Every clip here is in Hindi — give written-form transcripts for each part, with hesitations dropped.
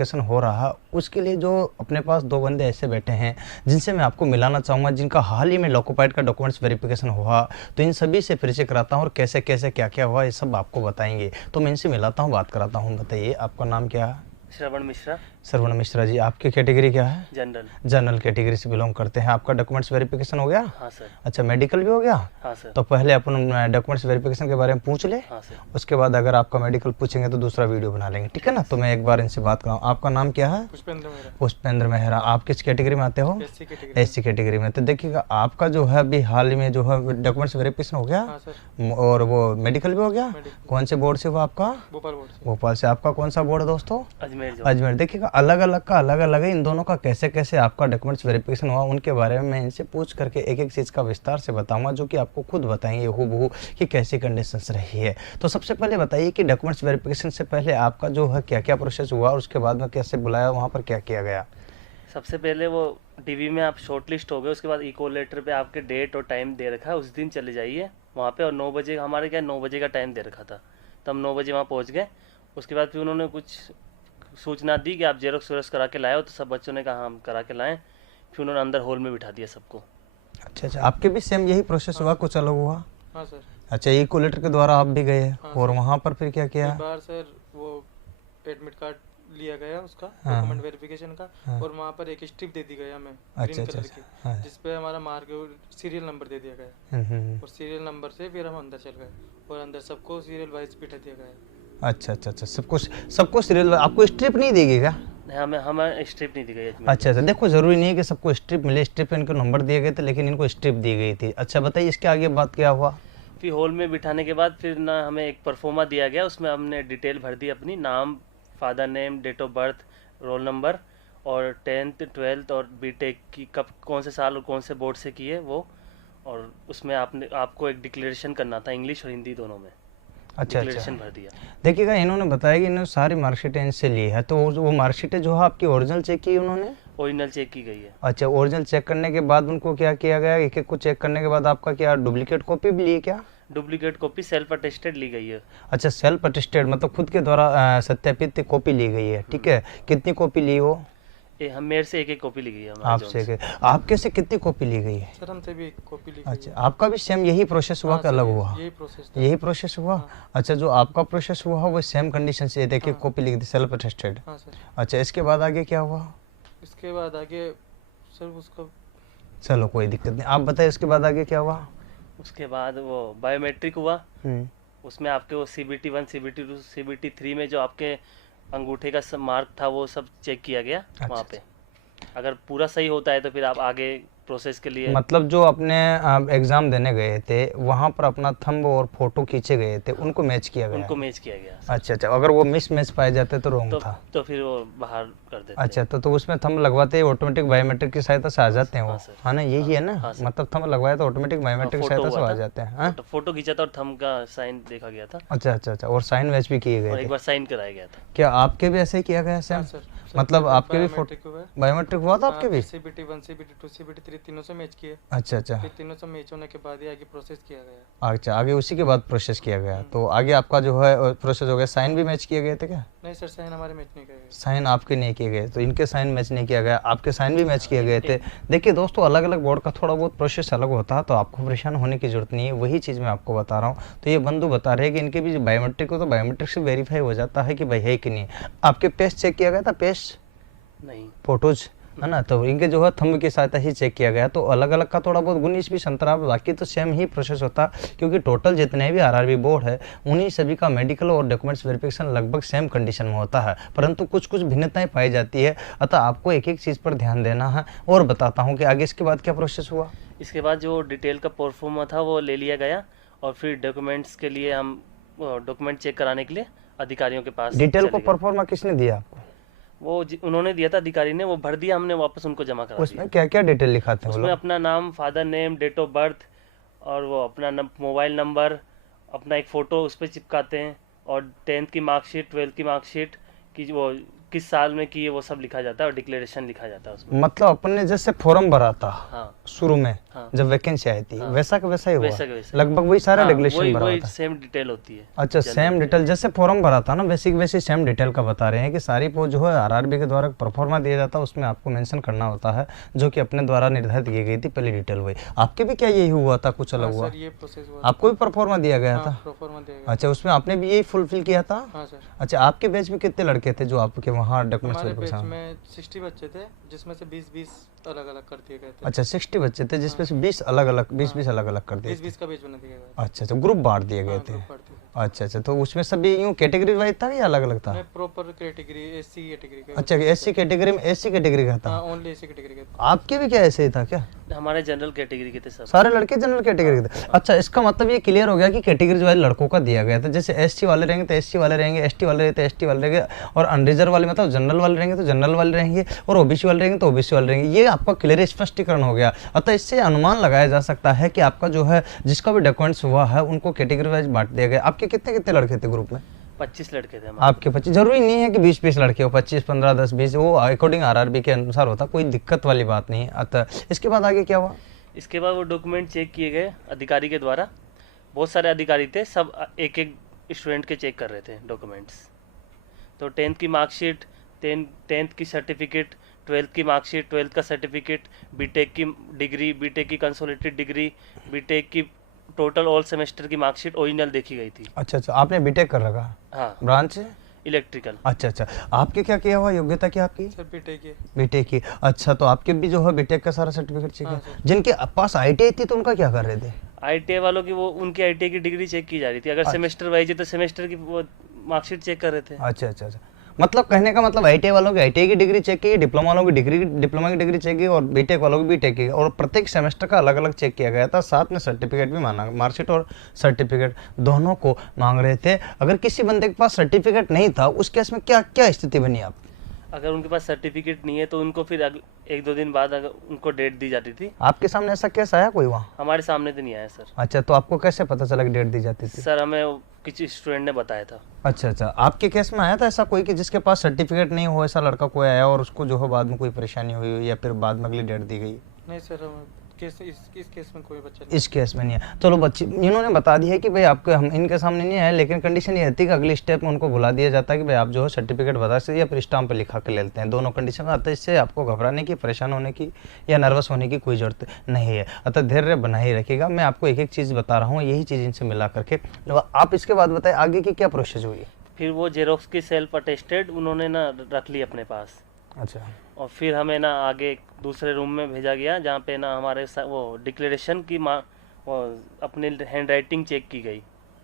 वेरिफिकेशन हो रहा, उसके लिए जो अपने पास दो बंदे ऐसे बैठे हैं जिनसे मैं आपको मिलाना चाहूँगा, जिनका हाल ही में लोकोपाइट का डॉक्यूमेंट्स वेरिफिकेशन हुआ। तो इन सभी से परिचय कराता हूँ और कैसे कैसे क्या क्या हुआ ये सब आपको बताएंगे। तो मैं इनसे मिलाता हूँ, बात कराता हूँ। बताइए आपका नाम क्या है? श्रवण मिश्रा। श्रवण मिश्रा जी, आपकी कैटेगरी क्या है? जनरल। जनरल कैटेगरी से बिलोंग करते हैं। आपका डॉक्यूमेंट्स वेरिफिकेशन हो गया? हाँ सर। अच्छा, मेडिकल भी हो गया? हाँ सर। तो पहले अपन डॉक्यूमेंट्स वेरिफिकेशन के बारे में पूछ ले। हाँ सर। उसके बाद अगर आपका मेडिकल पूछेंगे तो दूसरा वीडियो बना लेंगे, ठीक है ना? तो मैं एक बार इनसे बात कराऊँ। आपका नाम क्या है? पुष्पेंद्र मेहरा। पुष्पेंद्र मेहरा। आप किस कैटेगरी में आते हो? SC category. एससी कैटेगरी में। तो देखिएगा, आपका जो है अभी हाल ही में जो है डॉक्यूमेंट्स वेरिफिकेशन हो गया। हाँ सर। और वो मेडिकल भी हो गया? मेडिकल। कौन से बोर्ड से हुआ आपका? भोपाल बोर्ड से। भोपाल से। आपका कौन सा बोर्ड है दोस्तों? अजमेर। अजमेर। देखिएगा, अलग अलग का अलग अलग है। इन दोनों का कैसे कैसे आपका डॉक्यूमेंट्स वेरिफिकेशन हुआ उनके बारे में मैं इनसे पूछ करके एक एक चीज़ का विस्तार से बताऊंगा, जो कि आपको खुद बताएंगे हूबहू कि कैसी कंडीशंस रही है। तो सबसे पहले बताइए कि डॉक्यूमेंट्स वेरिफिकेशन से पहले आपका जो है क्या क्या प्रोसेस हुआ और उसके बाद में कैसे बुलाया, वहाँ पर क्या किया गया? सबसे पहले वो डीवी में आप शॉर्ट लिस्ट हो गए, उसके बाद इको लेटर पे आपके डेट और टाइम दे रखा है, उस दिन चले जाइए वहाँ पे। और 9 बजे हमारे क्या 9 बजे का टाइम दे रखा था, तो हम 9 बजे वहाँ पहुँच गए। उसके बाद फिर उन्होंने कुछ सूचना दी कि आप जेरोक्स वेरोक्स करा के लाए हो, तो सब बच्चों ने कहा हम करा के लाएँ। फिर उन्होंने अंदर हॉल में बिठा दिया सबको। अच्छा अच्छा, आपके भी सेम यही प्रोसेस हुआ, कुछ अलग हुआ? हाँ सर। अच्छा, इको लेटर के द्वारा आप भी गए? हाँ और सर। वहाँ पर फिर क्या किया? एक बार सर वो एडमिट कार्ड लिया गया उसका, हाँ। डॉक्यूमेंट वेरिफिकेशन का। हाँ। और वहाँ पर एक स्ट्रिप दे दी गई हमें अच्छा ग्रीन अच्छा कलर अच्छा, की, हाँ। जिसपे हमारा मार्क सीरियल नंबर दे दिया गया। और सीरियल नंबर से फिर हम अंदर चल गए और अंदर सबको सीरियल वाइज बिठा दिया गया। अच्छा अच्छा अच्छा, सबको सीरियल। आपको स्ट्रिप नहीं दी गई क्या? हमें स्ट्रिप नहीं दी गई। अच्छा अच्छा, देखो जरूरी नहीं है कि सबको स्ट्रिप मिले। स्ट्रिप इनको नंबर दिए गए थे, लेकिन इनको स्ट्रिप दी गई थी। अच्छा बताइए, इसके आगे बात क्या हुआ? फिर हॉल में बिठाने के बाद फिर ना हमें एक परफॉर्मा दिया गया, उसमें हमने डिटेल भर दी अपनी, नाम, father name, date of birth, roll number और 10th 12th और बीटेक की कब कौन से साल और कौन से बोर्ड से की है वो। और उसमें आपको एक डिक्लेरेशन करना था, इंग्लिश और हिंदी दोनों में। अच्छा डिक्लेरेशन अच्छा, भर दिया। देखिएगा, इन्होंने बताया कि इन्होंने सारी मार्कशीटें इनसे ली है, तो वो मार्कशीटें जो है आपकी ओरिजिनल चेक की उन्होंने? ओरिजिनल चेक की गई है। अच्छा, ओरिजिनल चेक करने के बाद उनको क्या किया गया? एक एक को चेक करने के बाद आपका क्या डुप्लीकेट कॉपी भी ली क्या? डुप्लीकेट कॉपी सेल्फ अटेस्टेड ली गई है। अच्छा, सेल्फ अटेस्टेड मतलब खुद के द्वारा सत्यापित कॉपी ली गई है, ठीक है। कितनी कॉपी ली वो? हम मेरे से एक कॉपी ली गई है। आपसे? आपके से कितनी कॉपी ली गई है? सर हमसे भी कॉपी ली गई। अच्छा, आपका भी सेम यही प्रोसेस हुआ कि अलग हुआ? यही प्रोसेस था। यही प्रोसेस हुआ। हाँ। अच्छा, जो आपका प्रोसेस हुआ वो सेम कंडीशन से देखिए, हाँ। कॉपी लिख दी, सेल्फ अटेस्टेड। हाँ सर। अच्छा, इसके बाद आगे क्या हुआ? इसके बाद आगे सर उसका चलो कोई दिक्कत नहीं, आप बताइए इसके बाद आगे क्या हुआ? उसके बाद वो बायोमेट्रिक हुआ। उसमें आपके वो CBT 1, CBT 2, CBT 3 में जो आपके अंगूठे का सब मार्क था वो सब चेक किया गया। अच्छा, वहाँ पे अगर पूरा सही होता है तो फिर आप आगे प्रोसेस के लिए। मतलब जो अपने एग्जाम देने गए थे वहाँ पर अपना थंब और फोटो खींचे गए थे, उनको मैच किया गया? उनको मैच किया गया। अच्छा अच्छा, अगर वो मिस मैच पाए जाते तो रॉन्ग था? तो फिर वो बाहर कर देते। अच्छा, तो उसमें थंब लगवाते ही ऑटोमेटिक बायोमेट्रिक की सहायता से आ जाते हैं वो? हाँ सर। हाँ ना, यही है ना? हाँ सर। मतलब थंब लगवाए तो ऑटोमेटिक बायोमेट्रिक की फोटो सहायता से हुआ आ था। जाते हैं। हाँ? फोटो खींचा था और थंब का साइन देखा गया था। अच्छा अच्छा अच्छा, और साइन मैच भी किए और गए एक थे? बार साइन कराया गया था। क्या आपके भी ऐसे ही किया गया हाँ सेम? सर। मतलब आपके भी बायोमेट्रिक हुआ है। बायोमेट्रिक हुआ था आपके भी? CBT 1, CBT 2, CBT 3 तीनों से मैच किए। अच्छा अच्छा, फिर तीनों से मैच होने के बाद ही आगे प्रोसेस किया गया। अच्छा, आगे उसी के बाद प्रोसेस किया गया। तो आगे आपका जो है प्रोसेस हो गया। साइन भी मैच किए गए थे क्या? नहीं सर, साइन हमारे मैच नहीं किए गए। साइन आपके नहीं किए गए, तो इनके साइन मैच नहीं किया गया, आपके साइन भी मैच किए गए थे। देखिए दोस्तों, अलग अलग बोर्ड का थोड़ा बहुत प्रोसेस अलग होता है, तो आपको परेशान होने की जरूरत नहीं है, वही चीज़ मैं आपको बता रहा हूँ। तो ये बंधु बता रहे हैं कि इनके भी बायोमेट्रिक हो तो बायोमेट्रिक से वेरीफाई हो जाता है कि भाई है कि नहीं। आपके पेस्ट चेक किया गया था? पेस्ट नहीं, फोटोज है ना, तो इनके जो है थंब की सहायता ही चेक किया गया। तो अलग अलग का थोड़ा बहुत 19-20 अंतराल, बाकी तो सेम ही प्रोसेस होता, क्योंकि टोटल जितने भी आरआरबी बोर्ड है उन्हीं सभी का मेडिकल और डॉक्यूमेंट्स वेरिफिकेशन लगभग सेम कंडीशन में होता है, परंतु कुछ कुछ भिन्नताएं पाई जाती है। अतः आपको एक एक चीज़ पर ध्यान देना है। और बताता हूँ कि आगे इसके बाद क्या प्रोसेस हुआ। इसके बाद जो डिटेल का परफॉर्मा था वो ले लिया गया और फिर डॉक्यूमेंट्स के लिए हम डॉक्यूमेंट चेक कराने के लिए अधिकारियों के पास डिटेल चले को गए। परफॉर्मा किसने दिया आपको? वो उन्होंने दिया था, अधिकारी ने, वो भर दिया, हमने वापस उनको जमा करा दिया। उसमें क्या क्या डिटेल लिखाते हैं वो उसमें लोग? अपना नाम, father name, date of birth और वो अपना मोबाइल नंबर, अपना एक फ़ोटो उस पर चिपकाते हैं और 10th की मार्कशीट, 12th की मार्कशीट की वो किस साल में की है वो सब लिखा जाता है और डिक्लेरेशन लिखा जाता है उसमें। मतलब अपने जैसे फॉर्म भरा था हाँ शुरू में, हाँ। जब वैकेंसी आई थी हाँ। वैसा का वैसा ही हुआ, वैसा का वैसा। लगभग वही सारा हाँ, रेगुलेशन भरा वही हुआ था। सेम डिटेल होती है। अच्छा, सेम डिटेल जैसे फॉर्म भरा था ना वैसी वैसी सेम डिटेल का बता रहे हैं कि सारी पोस्ट जो है आरआरबी के द्वारा परफॉर्मा दिया जाता है, उसमें आपको मेंशन करना होता है जो कि अपने द्वारा निर्धारित की गई थी पहली डिटेल वही। आपके भी क्या यही हुआ था, कुछ अलग हुआ? सर ये प्रोसेस हुआ। आपको भी परफॉर्मा दिया गया हाँ, था? प्रोफॉर्मा दिया गया। अच्छा, उसमें आपने भी यही फुलफिल किया था? हाँ सर। अच्छा, आपके बैच में कितने लड़के थे जो आपके वहाँ डॉक्यूमेंट्स हमारे बैच वेरिफिकेशन? में 60 बच्चे थे जिसमें से 20-20 अलग अलग कर दिए गए थे। अच्छा, 60 बच्चे थे जिसमें से 20 अलग अलग 20 अलग अलग कर दिए 20-20 का बैच बना दिया गया। अच्छा अच्छा, ग्रुप बांट दिए गए हाँ, थे। ग्रुप बांट दिए गए। अच्छा अच्छा, तो उसमें सभी यूँ कैटेगरी वाइज था या अलग अलग था? मैं प्रॉपर कैटेगरी एससी कैटेगरी का। अच्छा, एससी कैटेगरी में एससी कैटेगरी का था? हाँ, ओनली एससी कैटेगरी का। आपके भी क्या ऐसे ही था क्या? हमारे जनरल कैटेगरी के थे सब। सारे लड़के जनरल कैटेगरी के थे? अच्छा, इसका मतलब ये क्लियर हो गया कि कैटेगरी वाइज लड़कों का दिया गया था। जैसे एससी वाले रहेंगे तो एससी वाले रहेंगे, एसटी वाले रहेंगे तो एसटी वाले रहेंगे, और अनरिजर्व वाले मतलब जनरल वाले रहेंगे तो जनरल वाले रहेंगे, और ओबीसी वाले रहेंगे तो ओबीसी वाले रहेंगे। ये आपका क्लियर स्पष्टीकरण हो गया। अतः इससे अनुमान लगाया जा सकता है कि आपका जो है जिसका भी डॉक्यूमेंट्स हुआ है उनको कैटेगरी वाइज बांट दिया गया। आपके कितने कितने लड़के थे ग्रुप में? 25 लड़के थे हमारे। आपके 25? जरूरी नहीं है कि 20-20 लड़के हो, 25, 15, 10, 20, वो अकॉर्डिंग आरआरबी के अनुसार होता, कोई दिक्कत वाली बात नहीं है। अतः इसके बाद आगे क्या हुआ? इसके बाद वो डॉक्यूमेंट चेक किए गए अधिकारी के द्वारा। बहुत सारे अधिकारी थे, सब एक एक स्टूडेंट के चेक कर रहे थे डॉक्यूमेंट्स। तो 10th की मार्कशीट, 10th की सर्टिफिकेट, 12th की मार्कशीट, 12th का सर्टिफिकेट, बीटेक की डिग्री, बीटेक की कंसोलिडेटेड डिग्री, बीटेक की टोटल ऑल सेमेस्टर की मार्कशीट ओरिजिनल देखी गई थी। अच्छा अच्छा, आपने बीटेक कर रखा? हाँ, ब्रांच? इलेक्ट्रिकल। अच्छा अच्छा, आपके क्या किया हुआ, योग्यता क्या आपकी? सर बीटेक की। बीटेक की? अच्छा, तो आपके भी जो है बीटेक का सारा सर्टिफिकेट चाहिए। हाँ, सर। जिनके पास आईटीआई थी तो उनका क्या कर रहे थे? आईटीआई वालों की वो उनकी आईटीआई की डिग्री चेक की जा रही थी। अगर सेमेस्टर वाइज है तो सेमेस्टर की वो मार्कशीट चेक कर रहे थे। अच्छा अच्छा अच्छा, मतलब कहने का मतलब आईटीआई वालों की आईटीआई की डिग्री चेक की, डिप्लोमा वालों की डिप्लोमा की डिग्री चेक की, और बीटेक वालों की बीटेक की, और प्रत्येक सेमेस्टर का अलग अलग चेक किया गया था। साथ में सर्टिफिकेट भी मांगा, मार्कशीट और सर्टिफिकेट दोनों को मांग रहे थे। अगर किसी बंदे के पास सर्टिफिकेट नहीं था उस केस में क्या क्या स्थिति बनी आप? अगर उनके पास सर्टिफिकेट नहीं है तो उनको फिर 1-2 दिन बाद अगर उनको डेट दी जाती थी। आपके सामने ऐसा केस आया कोई वहाँ? हमारे सामने तो नहीं आया सर। अच्छा, तो आपको कैसे पता चला कि डेट दी जाती थी? सर हमें किसी स्टूडेंट ने बताया था। अच्छा अच्छा, आपके केस में आया था ऐसा कोई कि जिसके पास सर्टिफिकेट नहीं हो, ऐसा लड़का कोई आया और उसको जो है बाद में कोई परेशानी हुई हो या फिर बाद में अगली डेट दी गई? नहीं सर, इस केस में कोई बच्चा नहीं। इस केस में नहीं है। चलो बच्चे इन्होंने बता दिया कि भाई आपके हम इनके सामने नहीं आए, लेकिन कंडीशन ये रहती है कि अगले स्टेप में उनको बुला दिया जाता है कि भाई आप जो है सर्टिफिकेट बता सकते या फिर स्टाम्प पे लिखा के ले लेते हैं। दोनों कंडीशन में आता है। इससे आपको घबराने की, परेशान होने की या नर्वस होने की कोई जरूरत नहीं है। अतः धैर्य बना ही रखिएगा। मैं आपको एक एक चीज़ बता रहा हूँ, यही चीज़ इनसे मिला करके। आप इसके बाद बताएं आगे की क्या प्रोसेस हुई? फिर वो जेरोक्स की सेल्फ अटेस्टेड उन्होंने ना रख ली अपने पास। अच्छा, और फिर हमें ना आगे दूसरे रूम में भेजा गया जहाँ पे ना हमारे वो डिक्लेरेशन की वो अपने हैंड राइटिंग चेक की गई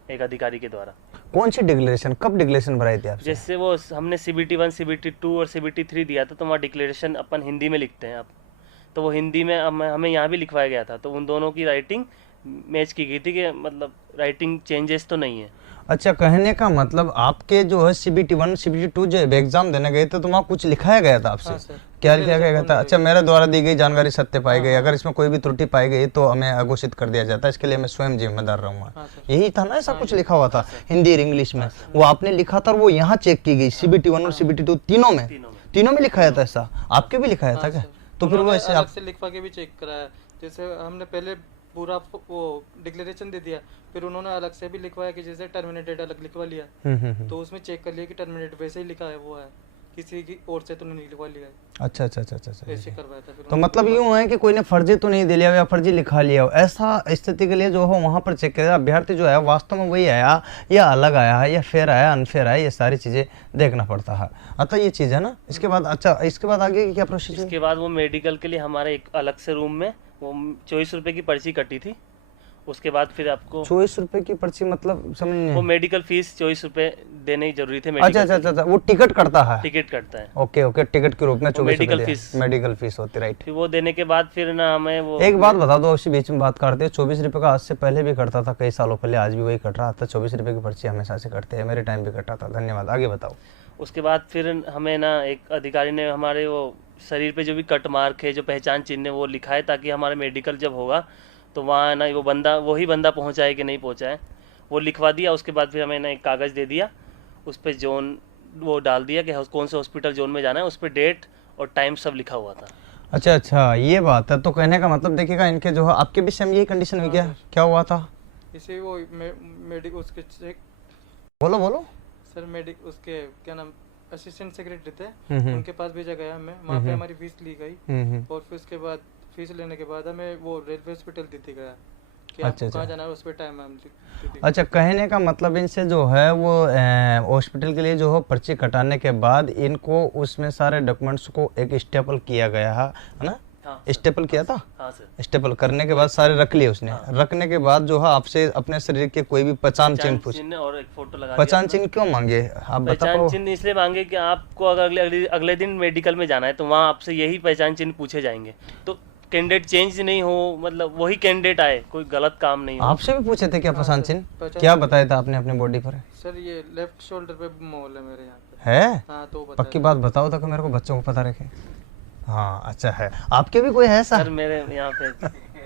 एक अधिकारी के द्वारा। कौन सी डिक्लेरेशन, कब डिक्लेरेशन भराई थी आपसे? जैसे वो हमने CBT 1, CBT 2 और CBT 3 दिया था, तो वहाँ डिक्लेरेशन अपन हिंदी में लिखते हैं अब, तो वो हिंदी में हमें यहाँ भी लिखवाया गया था। तो उन दोनों की राइटिंग मैच की गई थी कि मतलब राइटिंग चेंजेस तो नहीं है। अच्छा, कहने का मतलब आपके जो है CBT 1, CBT 2 जो एग्जाम देने गए थे तो वहाँ कुछ लिखाया गया था आपसे? हाँ सर। क्या लिखा गया था? अच्छा, मेरे द्वारा दी गई जानकारी सत्य पाई गई, अगर इसमें कोई भी त्रुटि पाई गई तो हमें अघोषित कर दिया जाता है, इसके लिए मैं स्वयं जिम्मेदार रहूंगा। हाँ सर। यही था ना, ऐसा कुछ लिखा हुआ था हिंदी और इंग्लिश में? वो आपने लिखा था और वो यहाँ चेक की गई CBT 1 और CBT 2 तीनों में लिखाया था ऐसा? आपके भी लिखाया था क्या? तो फिर वो ऐसे अलग आप से लिखवा के भी चेक कराया। जैसे हमने पहले पूरा वो डिक्लेरेशन दे दिया, फिर उन्होंने अलग से भी लिखवाया कि जैसे टर्मिनेटेड अलग लिखवा लिया। तो उसमें चेक कर लिया कि टर्मिनेटेड वैसे ही लिखा है, वो है किसी की और से तो नहीं लिखवा लिया है। अच्छा अच्छा अच्छा अच्छा, ऐसे करवाया था फिर। तो मतलब यूँ है कि कोई ने फर्जी तो नहीं दे लिया या फर्जी लिखा लिया हो, ऐसा स्थिति के लिए जो हो वहाँ पर चेक करें अभ्यर्थी जो है वास्तव में वही आया या अलग आया है या फेयर आया अनफेयर आया, ये सारी चीज़ें देखना पड़ता है। अतः ये चीज़ है ना। इसके बाद अच्छा, इसके बाद आगे की क्या प्रोसेस? इसके बाद वो मेडिकल के लिए हमारे एक अलग से रूम में वो 24 रुपये की पर्ची कटी थी। उसके बाद फिर आपको 24 रुपए की पर्ची मतलब समझ नहीं? वो मेडिकल फीस 24 रुपये देने की जरूरी थे। अच्छा अच्छा अच्छा, वो टिकट करता है? टिकट करता है। ओके ओके, टिकट के रूप में 24 मेडिकल रुपए फीस। मेडिकल फीस होती, राइट। फिर वो देने के बाद फिर ना हमें वो एक बात बता दो, उसी बीच में बात करते हैं। 24 रुपए का आज से पहले भी कटता था, कई सालों पहले, आज भी वही कट रहा था। 24 रुपए की पर्ची हमेशा से कटते हैं, मेरे टाइम भी कटा था। धन्यवाद, आगे बताओ। उसके बाद फिर हमें ना एक अधिकारी ने हमारे वो शरीर पे जो भी कट मार्क है, जो पहचान चिन्ह है, वो लिखा है ताकि हमारा मेडिकल जब होगा तो वहाँ ना वो बंदा वही बंदा पहुँचाए कि नहीं पहुँचाए, वो लिखवा दिया। उसके बाद फिर हमें ना एक कागज़ दे दिया, उस पर जोन वो डाल दिया कि कौन से हॉस्पिटल जोन में जाना है, उस पर डेट और टाइम सब लिखा हुआ था। अच्छा अच्छा, ये बात है। तो कहने का मतलब देखिएगा, इनके जो है आपके भी सेम यही कंडीशन हुई क्या? हाँ क्या हुआ था? इसे वो मेडिक उसके चेक बोलो बोलो। सर मेडिक उसके क्या नाम असिस्टेंट सेक्रेटरी थे, हम्म। उनके पास भेजा गया हमें, वहाँ पे हमारी फीस ली गई हम्म। और फिर उसके बाद फीस लेने के बाद हमें वो रेलवे हॉस्पिटल दी थी गया कि अच्छा, आपको अच्छा। कहाँ जाना है, उस पर टाइम हम दी थी। अच्छा, कहने का मतलब इनसे जो है वो हॉस्पिटल के लिए जो है पर्ची कटाने के बाद इनको उसमें सारे डॉक्यूमेंट्स को एक स्टेपल किया गया है ना? हाँ स्टेपल किया था? हाँ सर। स्टेपल करने के बाद सारे रख लिए उसने। हाँ। रखने के बाद जो है आपसे अपने शरीर के कोई भी पहचान चिन्ह पूछ। चिन्ह और एक फोटो लगा पहचान दिया चिन्ह क्यों मांगे आप बता पहचान पाओ? चिन्ह इसलिए मांगे कि आपको अगर अगले दिन मेडिकल में जाना है तो वहाँ आपसे यही पहचान चिन्ह पूछे जाएंगे, तो कैंडिडेट चेंज नहीं हो, मतलब वही कैंडिडेट आए, कोई गलत काम नहीं हो। आपसे भी पूछे थे क्या हाँ पहचान सर, चिन्ह? पहचान क्या चिन्ह। बताया था आपने अपने बॉडी पर? सर ये लेफ्ट शोल्डर पे मोल है मेरे यहाँ पे। है? हाँ तो बताया पक्की था। बात बताओ तो कि मेरे को बच्चों को पता रखे। हाँ अच्छा है। आपके भी कोई है ऐसा? सर मेरे यहाँ पे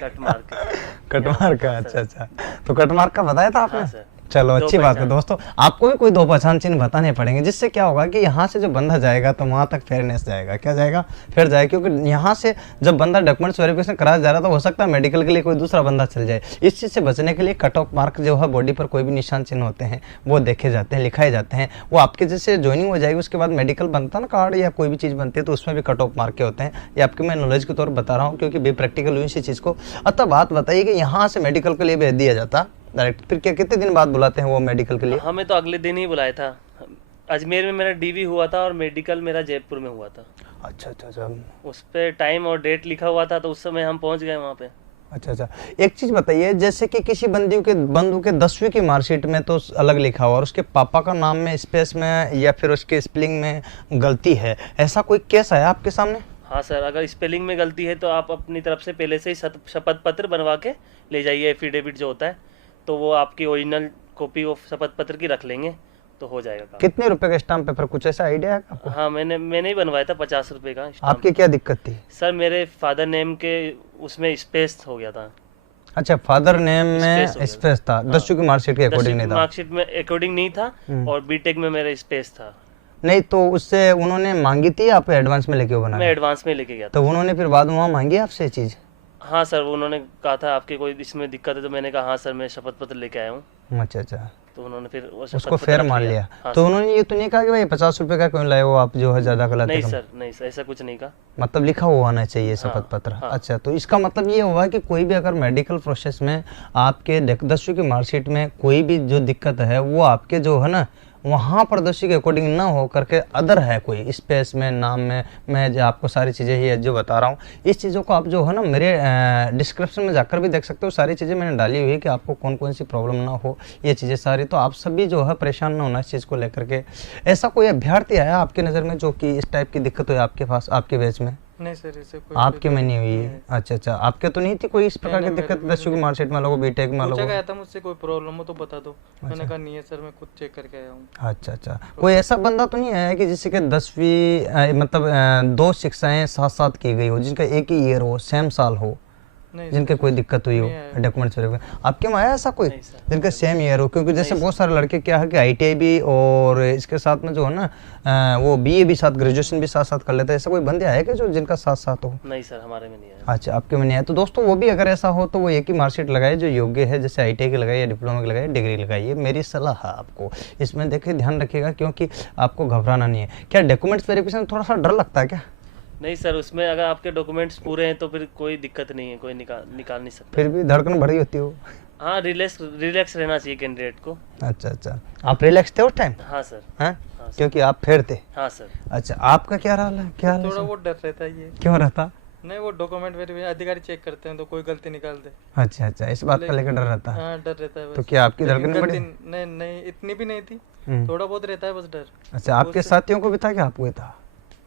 कट मार के कटमार का? अच्छा अच्छा, तो कटमार का बताया था आपने? हाँ सर। चलो दो अच्छी बात है पहचान। दोस्तों, आपको भी कोई दो पहचान चिन्ह बताने पड़ेंगे, जिससे क्या होगा कि यहाँ से जो बंदा जाएगा तो वहाँ तक फेयरनेस जाएगा। क्या जाएगा? फिर जाएगा, क्योंकि यहाँ से जब बंदा डॉक्यूमेंट्स वेरिफिकेशन करा जा रहा है तो हो सकता है मेडिकल के लिए कोई दूसरा बंदा चल जाए। इस चीज़ से बचने के लिए कट ऑफ मार्क जो है बॉडी पर कोई भी निशान चिन्ह होते हैं वो देखे जाते हैं, लिखाए जाते हैं। वो आपके जैसे ज्वाइनिंग हो जाएगी उसके बाद मेडिकल बनता है ना कार्ड या कोई भी चीज़ बनती है, तो उसमें भी कट ऑफ मार्क के होते हैं। ये आपके मैं नॉलेज के तौर पर बता रहा हूँ, क्योंकि भी प्रैक्टिकल हुई इसी चीज़ को। अतः बात बताइए कि यहाँ से मेडिकल के लिए भेज दिया जाता डायरेक्ट, फिर क्या कितने दिन बाद बुलाते हैं वो मेडिकल के लिए? हमें तो अगले दिन ही बुलाया था। अजमेर में मेरा डीवी हुआ था और मेडिकल मेरा जयपुर में हुआ था। अच्छा अच्छा अच्छा। उस पे टाइम और डेट लिखा हुआ था, तो उस समय हम पहुंच गए वहाँ पे। अच्छा अच्छा, एक चीज बताइए, जैसे कि किसी बंधु के 10वीं की मार्कशीट में तो अलग लिखा हुआ और उसके पापा का नाम में स्पेस में या फिर उसके स्पेलिंग में गलती है, ऐसा कोई केस आया आपके सामने? हाँ सर, अगर स्पेलिंग में गलती है तो आप अपनी तरफ से पहले से ही शपथ पत्र बनवा के ले जाइए। एफिडेविट जो होता है, तो वो आपकी ओरिजिनल कॉपी ऑफ शपथ पत्र की रख लेंगे तो हो जाएगा काम। कितने रुपए का स्टाम्प पेपर, कुछ ऐसा आइडिया है आपको? हाँ मैंने ही बनवाया था 50 रुपए का स्टाम्प। आपकी क्या दिक्कत थी? सर मेरे फादर नेम के उसमें स्पेस हो गया था। अच्छा, फादर नेम में स्पेस हो गया स्पेस था, 10वीं की मार्कशीट के अकॉर्डिंग नहीं था? मार्कशीट में अकॉर्डिंग नहीं था और बीटेक में मेरा स्पेस था। नहीं, तो उससे उन्होंने मांगी थी, आप एडवांस में लेके वो बना? मैं एडवांस में लेके गया था। तो उन्होंने फिर बाद में वहाँ मांगी आपसे चीज़? हाँ सर, उन्होंने कहा था आपके कोई इसमें दिक्कत है, तो मैंने कहा हाँ सर मैं शपथ पत्र लेके आया हूँ। अच्छा अच्छा, तो उन्होंने फिर वो शपथ उसको पत्र फेयर रख मान लिया। हाँ तो सर। उन्होंने ये तो नहीं कहा कि भाई 50 रुपए का क्यों लाए हो आप, जो है ज्यादा गलत नहीं है? सर, नहीं सर, ऐसा कुछ नहीं कहा। मतलब लिखा हुआ होना चाहिए शपथ हाँ, पत्र। हाँ। अच्छा, तो इसका मतलब ये हुआ कि कोई भी अगर मेडिकल प्रोसेस में आपके 10वीं की मार्कशीट में कोई भी जो दिक्कत है वो आपके जो है ना वहाँ पर 10वीं के अकॉर्डिंग ना हो करके अदर है कोई स्पेस में, नाम में, मैं जो आपको सारी चीज़ें ही जो बता रहा हूँ, इस चीज़ों को आप जो है ना मेरे डिस्क्रिप्शन में जाकर भी देख सकते हो। सारी चीज़ें मैंने डाली हुई है कि आपको कौन कौन सी प्रॉब्लम ना हो, ये चीज़ें सारी। तो आप सभी जो है परेशान ना होना इस चीज़ को लेकर के। ऐसा कोई अभ्यर्थी आया आपकी नज़र में जो कि इस टाइप की दिक्कत हुई आपके पास, आपके बैच में? नहीं सर ऐसे कोई आपके में नहीं हुई है? अच्छा अच्छा, आपके तो नहीं थी कोई इस प्रकार की नहीं, दिक्कत? मेरे 10वीं की मार्कशीट में लोगों, बीटेक में पूछा लोगों? गया था मुझसे कोई प्रॉब्लम हो तो बता दो, मैंने कहा नहीं है सर मैं खुद चेक करके आया हूँ। अच्छा अच्छा, कोई ऐसा बंदा तो नहीं आया कि जिससे कि 10वीं मतलब 2 शिक्षाएं साथ साथ की गई हो, जिनका एक ही ईयर हो, सेम साल हो, नहीं जिनके कोई दिक्कत हुई हो डॉक्यूमेंट्स वेरिफिकेशन? आपके में आया ऐसा कोई नहीं सर। जिनका सेम ईयर हो? क्योंकि जैसे बहुत सारे लड़के क्या है कि ITI भी और इसके साथ में जो है ना वो BA भी साथ, ग्रेजुएशन भी साथ साथ कर लेते हैं। ऐसा कोई बंदे आए कि जो जिनका साथ साथ हो? नहीं सर, हमारे में नहीं आया। अच्छा, आपके में नहीं आया। तो दोस्तों वो भी अगर ऐसा हो तो वो एक ही मार्कशीट लगाए जो योग्य है, जैसे ITI की लगाइए, डिप्लोमा की लगाइए, डिग्री लगाइए। मेरी सलाह है आपको, इसमें देखिए ध्यान रखिएगा, क्योंकि आपको घबराना नहीं है। क्या डॉक्यूमेंट्स वेरिफिकेशन थोड़ा सा डर लगता है क्या? नहीं सर, उसमें अगर आपके डॉक्यूमेंट्स पूरे हैं तो फिर कोई दिक्कत नहीं है, कोई निकाल नहीं सकता। फिर भी धड़कन बढ़ी होती हो? हाँ, रिलैक्स रहना चाहिए कैंडिडेट को। अच्छा अच्छा, आप रिलैक्स थे उस टाइम? हाँ सर। हैं? हाँ सर। क्योंकि आप फेर थे? हाँ सर। अच्छा, आपका क्या हाल है? क्या हाल है? थोड़ा बहुत डर रहता है ये। क्यों रहता? नहीं वो डॉक्यूमेंट वेरिफिकेशन अधिकारी चेक करते हैं तो कोई गलती निकाल दे। अच्छा अच्छा, इस बात का लेकर डर रहता है? हाँ डर रहता है बस। तो क्या आपकी लेकिन धड़कन बढ़ी? गलती नहीं नहीं इतनी भी नहीं थी, थोड़ा बहुत रहता है बस डर। अच्छा, आपके साथियों को भी था कि आपको ही था?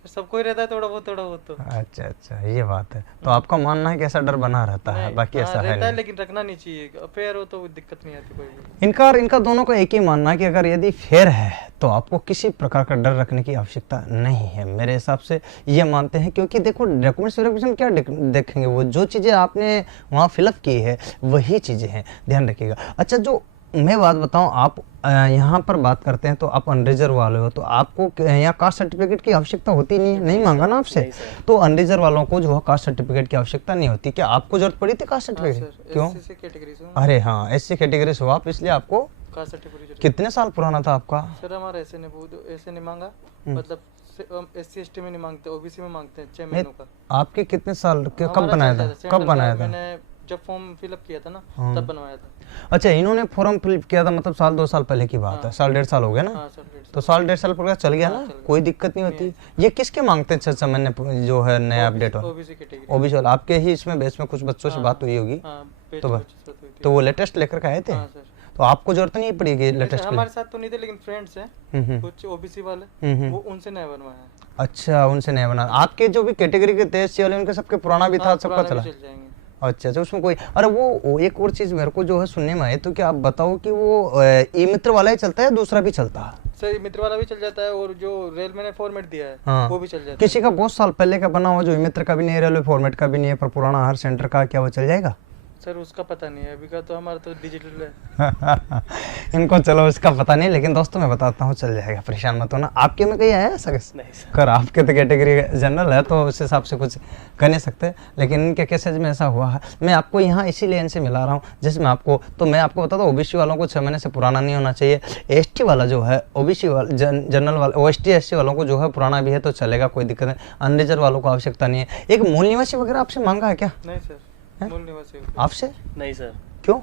सबको ही रहता है थोड़ा बहुत तो। अच्छा अच्छा, ये बात है। तो आपका मानना है कि ऐसा डर बना रहता है, नहीं, बाकी हाँ, ऐसा है रहता है नहीं? लेकिन रखना नहीं चाहिए, अफेयर हो तो दिक्कत नहीं आती कोई भी। इनका दोनों का एक ही मानना है कि अगर यदि फेयर है तो आपको किसी प्रकार का डर रखने की आवश्यकता नहीं है। मेरे हिसाब से ये मानते हैं, क्योंकि देखो डॉक्यूमेंट्स वेरिफिकेशन क्या देखेंगे, वो जो चीज़ें आपने वहाँ फिलअप की है वही चीज़ें हैं, ध्यान रखिएगा। अच्छा, जो मैं बात बताऊं, आप यहाँ पर बात करते हैं तो आप अनरिजर्व वाले हो, तो आपको यहाँ कास्ट सर्टिफिकेट की आवश्यकता होती नहीं है, नहीं मांगा ना आपसे। नहीं सर। तो अनरिजर्व वालों को जो है कास्ट सर्टिफिकेट की आवश्यकता नहीं होती। क्या आपको जरूरत पड़ी थी कास्ट हाँ सर्टिफिकेट? सर, क्यों? एससी कैटेगरी से हूँ, अरे हाँ, एससी कैटेगरी से हो आप, इसलिए आपको कास्ट सर्टिफिकेट। कितने साल पुराना था आपका? सर हमारा ऐसे नहीं मांगा, मतलब एससी एसटी में नहीं मांगते, ओबीसी में मांगते हैं 6 नहीं, महीनों का। आपके कितने साल कब हमारा बनाया चल था? जाता, कब सेंट्रल बनाया का था? मैंने जब फॉर्म फिलअप किया था ना, हाँ। तब बनवाया था। अच्छा, इन्होंने फॉर्म फिल किया था मतलब साल 2 साल पहले की बात है, हाँ। साल 1.5 साल हो गया ना? हाँ सर, 1.5 तो साल 1.5 साल पर चल गया हाँ, ना, चल गया। कोई दिक्कत नहीं होती। ये किसके मांगते हैं? छह सामान्य जो है नया अपडेट हो, ओबीसी कैटेगरी। ओबीसी वाला। आपके ही इसमें बेस में कुछ बच्चों से हाँ, बात हुई होगी, हाँ, पेज तो पे बस- बच्चों से हुई थी। तो वो लेटेस्ट लेकर के आए थे। हाँ सर, तो आपको जरूरत नहीं पड़ेगी वैसे लेटेस्ट के लिए? हमारे साथ तो नहीं थे, लेकिन फ्रेंड्स हैं हम्म। कुछ ओबीसी वाले, वो उनसे नया बनवाया। अच्छा, उनसे नहीं बना। आपके जो भी कैटेगरी के थे एससी वाले, उनके सबके पुराना भी था, हाँ, सबका पुराने चला? भी चल जाएंगे। अच्छा अच्छा, उसमें कोई, अरे वो एक और चीज मेरे को जो है सुनने में आई, तो क्या आप बताओ कि वो ई मित्र वाला ही चलता है, दूसरा भी चलता है? सर मित्र वाला भी चल जाता है, और जो रेलवे ने फॉर्मेट दिया है हाँ। वो भी चल जाता किसी का बहुत साल पहले का बना हुआ जो ई मित्र का भी नहीं है, रेलवे फॉर्मेट का भी नहीं है, पर पुराना हर सेंटर का, क्या वो चल जाएगा? है। सर उसका पता नहीं है, अभी का तो हमारा तो डिजिटल है। इनको चलो इसका पता नहीं, लेकिन दोस्तों मैं बताता हूँ, चल जाएगा, परेशान मत होना। आपके में कहीं आया है ऐसा? नहीं सर। कर आपके तो कैटेगरी जनरल है, तो उस हिसाब से कुछ कर नहीं सकते, लेकिन इनके केसेज में ऐसा हुआ है। मैं आपको यहाँ इसीलिए इनसे मिला रहा हूँ, जिसमें आपको, तो मैं आपको बताता हूँ, ओबीसी वालों को 6 महीने से पुराना नहीं होना चाहिए। एसटी वाला जो है, ओबीसी वाला जनरल वाला, ओएसटी एससी वालों को जो है पुराना भी है तो चलेगा, कोई दिक्कत नहीं। अनरिजर्व वालों को आवश्यकता नहीं है। एक मूल निवासी वगैरह आपसे मांगा है क्या? नहीं सर, मूल निवासी हो। आपसे? नहीं सर, क्यों?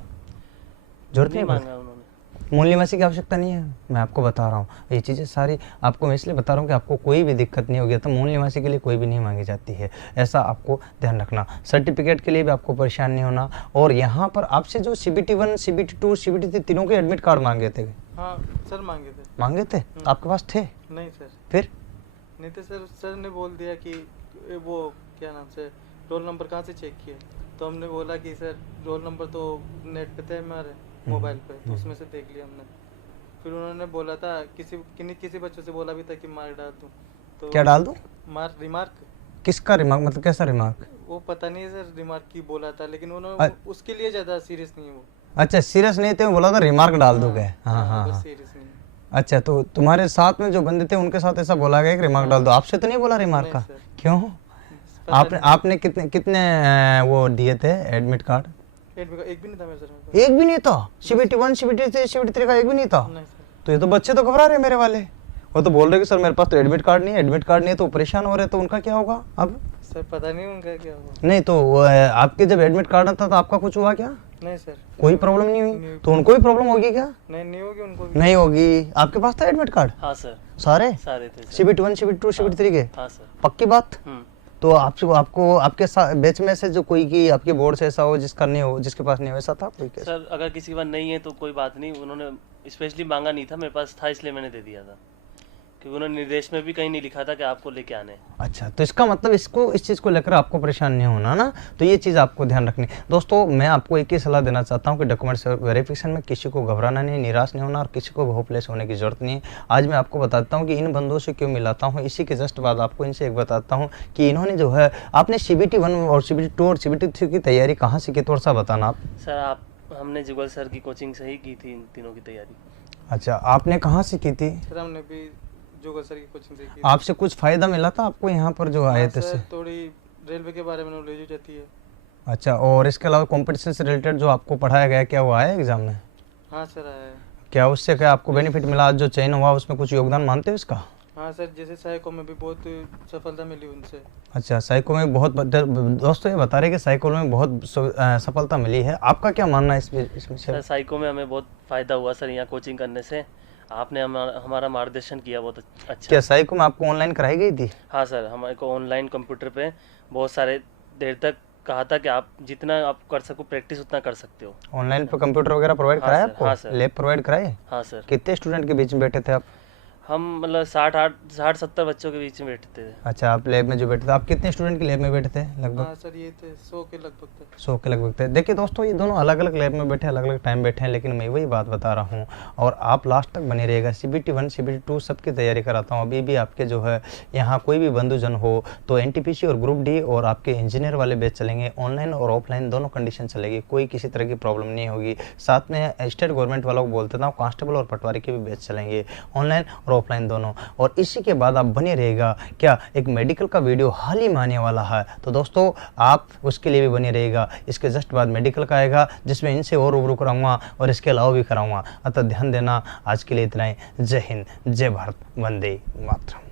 जरूरत नहीं नहीं मांगा उन्होंने। मूल निवासी की आवश्यकता नहीं है, मैं आपको बता रहा हूँ। ये चीज़ें सारी आपको मैं इसलिए बता रहा हूँ कि आपको कोई भी दिक्कत नहीं होगी, तो मूल निवासी के लिए कोई भी नहीं मांगी जाती है, ऐसा आपको ध्यान रखना। सर्टिफिकेट के लिए भी आपको परेशान नहीं होना। और यहाँ पर आपसे जो CBT 1, CBT 2, CBT 3 तीनों के एडमिट कार्ड मांगे थे? हाँ सर, मांगे थे। तो आपके पास थे? नहीं सर, फिर? नहीं थे सर। सर ने बोल दिया कि वो क्या नाम से, रोल नंबर कहाँ से चेक किए, तो हमने बोला कि सर रोल नंबर तो नेट पे थे हमारे मोबाइल पे, तो उसमें से देख लिया हमने। फिर उन्होंने बोला था किसी बच्चों से बोला भी था कि मार्क डाल दूं, तो क्या डाल दूँ? रिमार्क। किसका रिमार्क, मतलब कैसा रिमार्क? वो पता नहीं है सर, रिमार्क की बोला था, लेकिन उन्होंने उसके लिए ज़्यादा सीरियस नहीं है वो। अच्छा, सीरियस नहीं थे, बोला था रिमार्क डाल दोगे? हाँ हाँ बस हाँ। सीरियस नहीं है। अच्छा, तो तुम्हारे साथ में जो बंदे थे उनके साथ ऐसा बोला गया कि रिमार्क डाल दो, आपसे तो नहीं बोला रिमार्क नहीं का? सर। क्यों? आपने कितने कितने वो दिए थे एडमिट कार्ड? एक भी नहीं था मेरे सर। एक भी नहीं था? CBT 1, CBT 3, CBT 3 का एक भी नहीं था? नहीं सर। तो ये तो बच्चे तो घबरा रहे हैं मेरे वाले, वो तो बोल रहे कि सर मेरे पास तो एडमिट कार्ड नहीं है, एडमिट कार्ड नहीं है, तो परेशान हो रहे हैं। तो उनका क्या होगा अब? सर पता नहीं उनका क्या हुआ। नहीं तो आपके जब एडमिट कार्ड था तो आपका कुछ हुआ क्या? नहीं सर, कोई प्रॉब्लम नहीं हुई? तो उनको भी प्रॉब्लम होगी क्या? नहीं होगी उनको भी। नहीं होगी। आपके पास था एडमिट कार्ड हाँ सर, सारे? सारे थे सर। CBT 1, CBT 2, CBT 3 के? हाँ सर। पक्की बात? हम्म। तो आपको आपके बैच में से जो कोई की आपके बोर्ड से ऐसा हो जिसका नहीं हो, जिसके पास नहीं हो, ऐसा था कोई केस? सर अगर किसी के पास नहीं है तो कोई बात नहीं, उन्होंने स्पेशली मांगा नहीं था, मेरे पास था इसलिए मैंने दे दिया था, क्योंकि उन्होंने निर्देश में भी कहीं नहीं लिखा था कि आपको लेके आने हैं। अच्छा, तो इसका मतलब इस चीज़ को लेकर आपको परेशान नहीं होना ना, तो ये चीज़ आपको ध्यान रखनी। दोस्तों मैं आपको एक ही सलाह देना चाहता हूँ कि डॉक्यूमेंट्स वेरिफिकेशन में किसी को घबराना नहीं, निराश नहीं होना, और किसी को होपलेस होने की जरूरत नहीं है। आज मैं आपको बताता हूँ कि इन बंदों से क्यों मिलाता हूँ, इसी के जस्ट बाद आपको इनसे एक बताता हूँ कि इन्होंने जो है, आपने CBT 1 और CBT 2 और CBT 3 की तैयारी कहाँ से की, थोड़ा सा बताना आप। सर हमने जुगल सर की कोचिंग से ही की थी इन तीनों की तैयारी। अच्छा, आपने कहाँ से की थी? सर हमने भी जुगल सर की कोचिंग से की। आपसे कुछ फायदा मिला था आपको यहाँ पर जो आए थे? सर थोड़ी रेलवे के बारे में नॉलेज हो जाती है। अच्छा, और इसके अलावा कॉम्पिटिशन से रिलेटेड जो आपको पढ़ाया गया, क्या वो आया एग्जाम में? हाँ सर आया है। क्या उससे क्या आपको बेनिफिट मिला? आज जो चयन हुआ उसमें कुछ योगदान मानते हो इसका? हाँ सर, जैसे सहायकों में भी बहुत सफलता मिली उनसे। अच्छा, साइको में बहुत दोस्तों ये बता रहे कि साइको में बहुत सफलता मिली है। आपका क्या मानना है इसमें? सर साइको में हमें बहुत फ़ायदा हुआ सर, यहाँ कोचिंग करने से आपने हमारा मार्गदर्शन किया बहुत अच्छा। क्या साइको में आपको ऑनलाइन कराई गई थी? हाँ सर, हमारे को ऑनलाइन कंप्यूटर पे बहुत सारे देर तक कहा था कि आप जितना आप कर सको प्रैक्टिस उतना कर सकते हो। ऑनलाइन पे कंप्यूटर वगैरह प्रोवाइड हाँ कराया सर, आपको? हाँ सर। लैब प्रोवाइड कराए? हाँ सर, कितने स्टूडेंट के बीच में बैठे थे आप? हम मतलब 60-70 बच्चों के बीच में बैठते थे। अच्छा, आप लैब में जो बैठे थे, आप कितने स्टूडेंट की लैब में बैठे थे लगभग? हाँ सर, ये थे 100 के लगभग थे। 100 के लगभग थे। देखिए दोस्तों, ये दोनों अलग अलग लैब में बैठे, अलग अलग टाइम बैठे हैं, लेकिन मैं वही बात बता रहा हूँ और आप लास्ट तक बने रहिएगा। CBT 1 CBT 2 सबकी तैयारी कराता हूँ। अभी भी आपके जो है यहाँ कोई भी बंधुजन हो तो NTPC और ग्रुप डी और आपके इंजीनियर वाले बैच चलेंगे, ऑनलाइन और ऑफलाइन दोनों कंडीशन चलेगी, कोई किसी तरह की प्रॉब्लम नहीं होगी। साथ में स्टेट गवर्नमेंट वालों को बोलते था, कांस्टेबल और पटवारी के भी बैच चलेंगे, ऑनलाइन और ऑफलाइन दोनों। और इसी के बाद आप बने रहेगा, क्या एक मेडिकल का वीडियो हाल ही में आने वाला है, तो दोस्तों आप उसके लिए भी बने रहेगा। इसके जस्ट बाद मेडिकल का आएगा, जिसमें इनसे और रूबरू कराऊंगा और इसके अलावा भी कराऊंगा। अतः ध्यान देना। आज के लिए इतना ही। जय हिंद, जय भारत, वंदे मातरम।